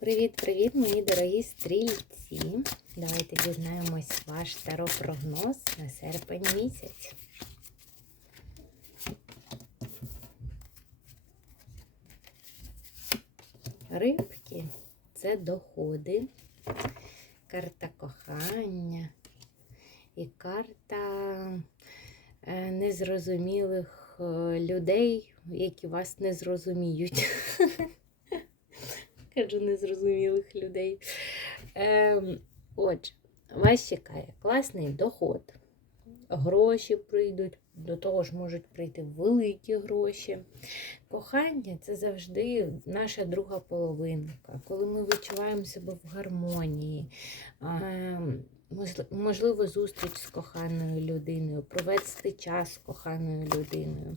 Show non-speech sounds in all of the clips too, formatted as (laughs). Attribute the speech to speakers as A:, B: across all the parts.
A: Привіт-привіт, мої дорогі стрільці! Давайте дізнаємось ваш таро-прогноз на серпень місяць. Рибки це доходи, карта кохання і карта е, незрозумілих е, людей, які вас не зрозуміють. (laughs) Кажу незрозумілих людей. Ем, Отже, вас чекає класний доход. Гроші прийдуть, до того ж можуть прийти великі гроші. Кохання це завжди наша друга половинка, коли ми відчуваємо себе в гармонії. Ем, Можливо, зустріч з коханою людиною, провести час з коханою людиною.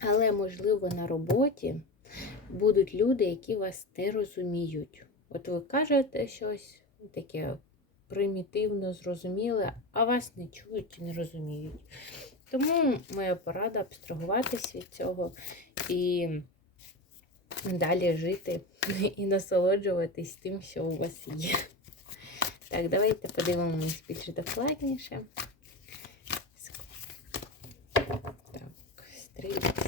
A: Але, можливо, на роботі будуть люди, які вас не розуміють. От ви кажете щось таке примітивно, зрозуміле, а вас не чують і не розуміють. Тому моя порада абстрагуватись від цього і далі жити (laughs) і насолоджуватись тим, що у вас є. Так, давайте подивимось більш докладніше. Так, стрільці.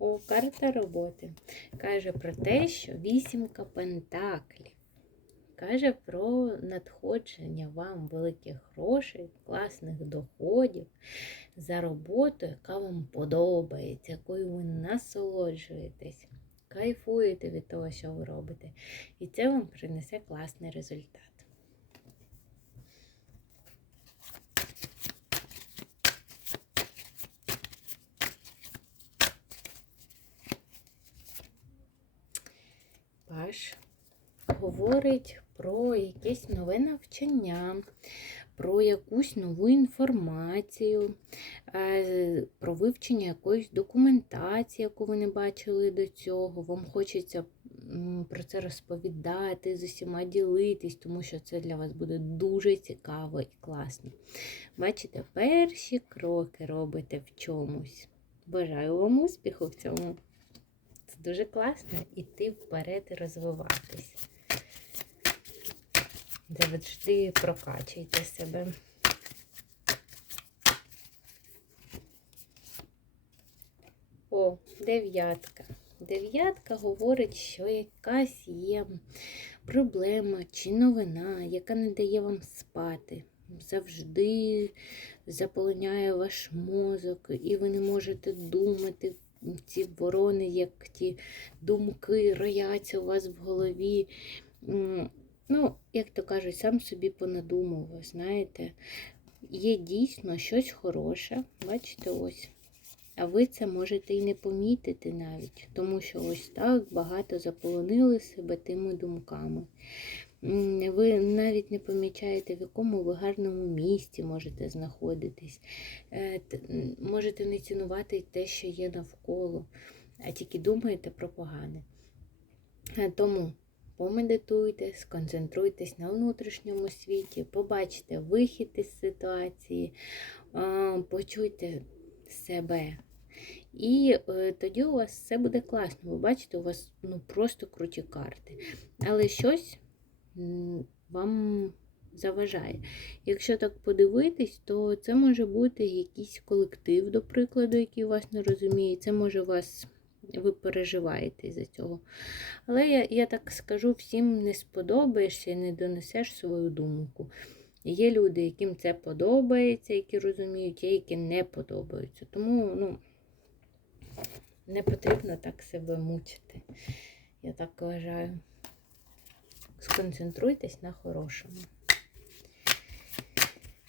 A: О, карта роботи. Каже про те, що вісімка пентаклів. Каже про надходження вам великих грошей, класних доходів за роботу, яка вам подобається, якою ви насолоджуєтесь, кайфуєте від того, що ви робите. І це вам принесе класний результат. Паш говорить про якесь нове навчання, про якусь нову інформацію, е, про вивчення якоїсь документації, яку ви не бачили до цього. Вам хочеться про це розповідати, з усіма ділитись, тому що це для вас буде дуже цікаво і класно. Бачите, перші кроки робите в чомусь. Бажаю вам успіху в цьому. Дуже класно іти вперед і розвиватись. Завжди прокачуйте себе. О, дев'ятка. Дев'ятка говорить, що якась є проблема чи новина, яка не дає вам спати. Завжди заполоняє ваш мозок, і ви не можете думати. Ці ворони, як ті думки рояться у вас в голові. Ну, як то кажуть, сам собі понадумував, знаєте, є дійсно щось хороше, бачите, ось. А ви це можете і не помітити навіть, тому що ось так багато заполонили себе тими думками. Ви навіть не помічаєте, в якому ви гарному місці можете знаходитись. Е, Можете не цінувати те, що є навколо, а тільки думаєте про погане. Е, Тому помедитуйте, сконцентруйтесь на внутрішньому світі, побачите вихід із ситуації, почуйте себе. І е, тоді у вас все буде класно. Ви бачите, у вас ну, просто круті карти. Але щось вам заважає. Якщо так подивитись, то це може бути якийсь колектив, до прикладу, який вас не розуміє. Це може вас, ви переживаєте за цього. Але я, я так скажу, всім не сподобаєшся і не донесеш свою думку. Є люди, яким це подобається, які розуміють, є, які не подобаються. Тому ну, не потрібно так себе мучити. Я так вважаю. Сконцентруйтесь на хорошому.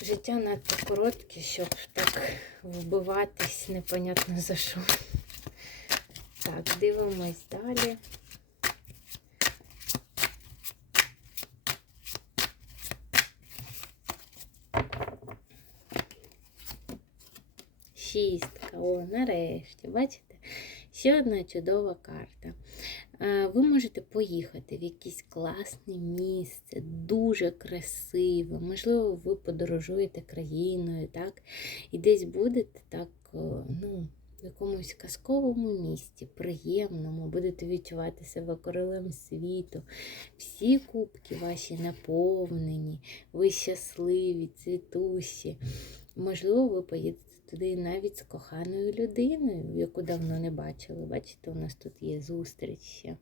A: Життя надто коротке, щоб так вбиватись непонятно за що. Так, дивимось далі. Шістка. О, нарешті. Бачите? Ще одна чудова карта. Е, Ви можете поїхати в якесь класне місце, дуже красиве. Можливо, ви подорожуєте країною, так? І десь будете так, е, ну, в якомусь казковому місті, приємному, будете відчувати себе королем світу. Всі кубки ваші наповнені, ви щасливі, цвітущі. Можливо, ви поїдете туди навіть з коханою людиною, яку давно не бачили. Бачите, у нас тут є зустріч ще.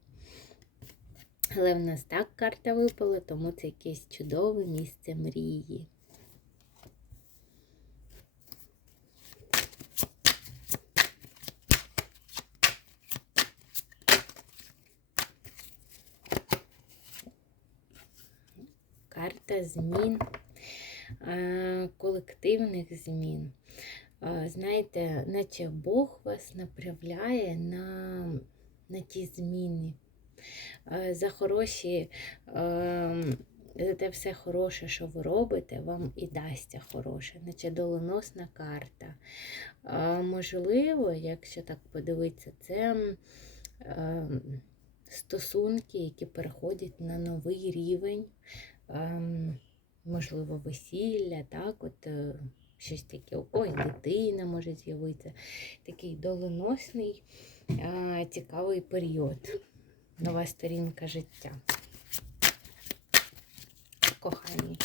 A: Але в нас так карта випала, тому це якесь чудове місце мрії. Карта змін, колективних змін. Знаєте, наче Бог вас направляє на, на ті зміни. За хороші, е, за те все хороше, що ви робите, вам і дасться хороше, наче доленосна карта. Можливо, якщо так подивитися, це е, стосунки, які переходять на новий рівень, ем, можливо, весілля, так, от е, щось таке, у когось дитина може з'явитися. Такий доленосний, цікавий період. Нова сторінка життя. Кохані.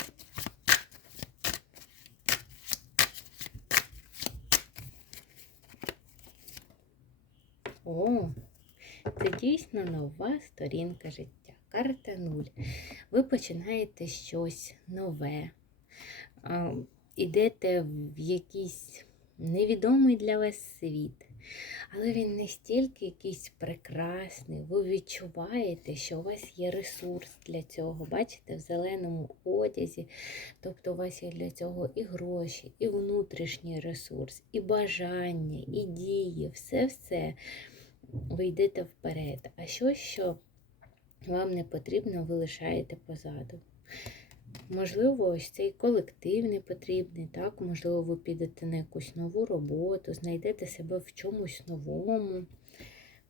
A: О, це дійсно нова сторінка життя. Карта нуль. Ви починаєте щось нове. Ідете в якийсь невідомий для вас світ. Але він настільки якийсь прекрасний, ви відчуваєте, що у вас є ресурс для цього. Бачите, в зеленому одязі. Тобто у вас є для цього і гроші, і внутрішній ресурс, і бажання, і дії, все-все. Ви йдете вперед. А щось, що вам не потрібно, ви лишаєте позаду. Можливо, ось цей колектив не потрібний, так? Можливо, ви підете на якусь нову роботу, знайдете себе в чомусь новому,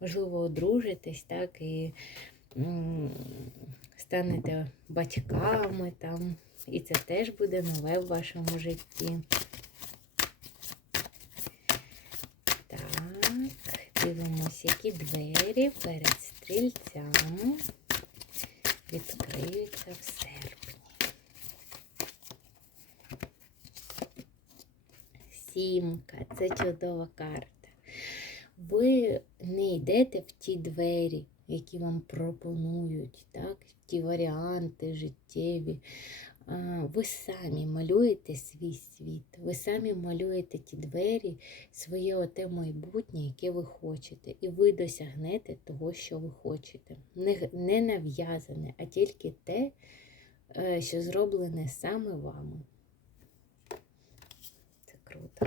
A: можливо, одружитесь, так, і станете батьками там, і це теж буде нове в вашому житті. Так, дивимося, які двері перед стрільцями. Відкриються в Сімка, це чудова карта. Ви не йдете в ті двері, які вам пропонують, так? ті варіанти життєві. Ви самі малюєте свій світ, ви самі малюєте ті двері, своє оте майбутнє, яке ви хочете, і ви досягнете того, що ви хочете. Не, не нав'язане, а тільки те, е, що зроблене саме вами. Круто.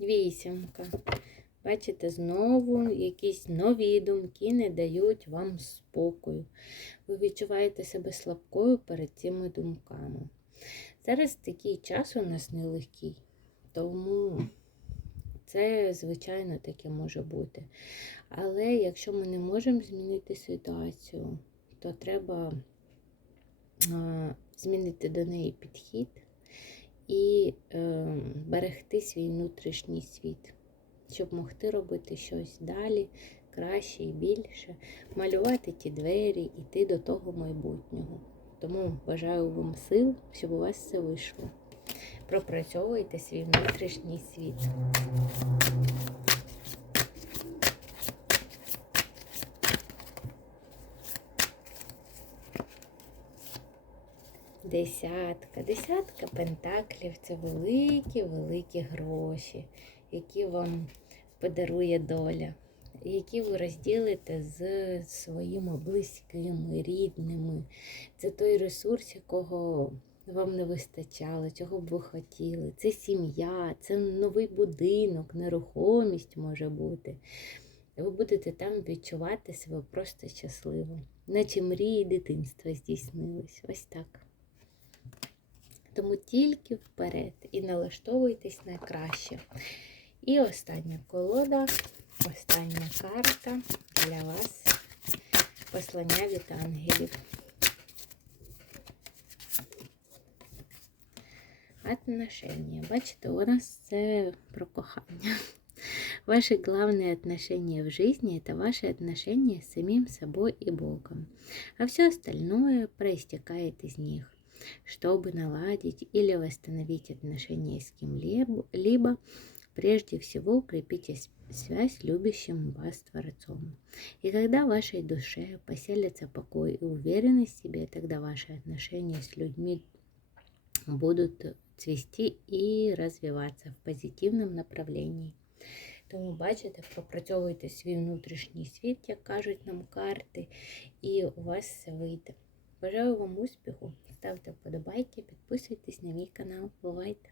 A: Вісімка. Бачите, знову якісь нові думки не дають вам спокою. Ви відчуваєте себе слабкою перед цими думками. Зараз такий час у нас нелегкий, тому це, звичайно, таке може бути. Але якщо ми не можемо змінити ситуацію, то треба змінити до неї підхід і е, берегти свій внутрішній світ, щоб могти робити щось далі, краще і більше, малювати ті двері, йти до того майбутнього. Тому бажаю вам сил, щоб у вас все вийшло. Пропрацьовуйте свій внутрішній світ. Десятка. Десятка пентаклів це великі-великі гроші, які вам подарує доля, які ви розділите з своїми близькими, рідними. Це той ресурс, якого вам не вистачало, чого б ви хотіли. Це сім'я, це новий будинок, нерухомість може бути. Ви будете там відчувати себе просто щасливо, наче мрії дитинства здійснились. Ось так. Тому тільки вперед і налаштовуйтесь на краще. І остання колода, остання карта для вас послання від ангелів. Отношения. Бачите, у нас це про кохання. Ваши главные отношения в жизни – это ваши отношения с самим собой и Богом. А все остальное проистекает из них. Чтобы наладить или восстановить отношения с кем-либо, прежде всего укрепите с- связь с любящим вас Творцом. И когда в вашей душе поселится покой и уверенность в себе, тогда ваши отношения с людьми будут цвести і розвиватися в позитивному направленні. Тому, бачите, пропрацьовуйте свій внутрішній світ, як кажуть нам карти, і у вас все вийде. Бажаю вам успіху, Ставте вподобайки, підписуйтесь на мій канал. Бувайте!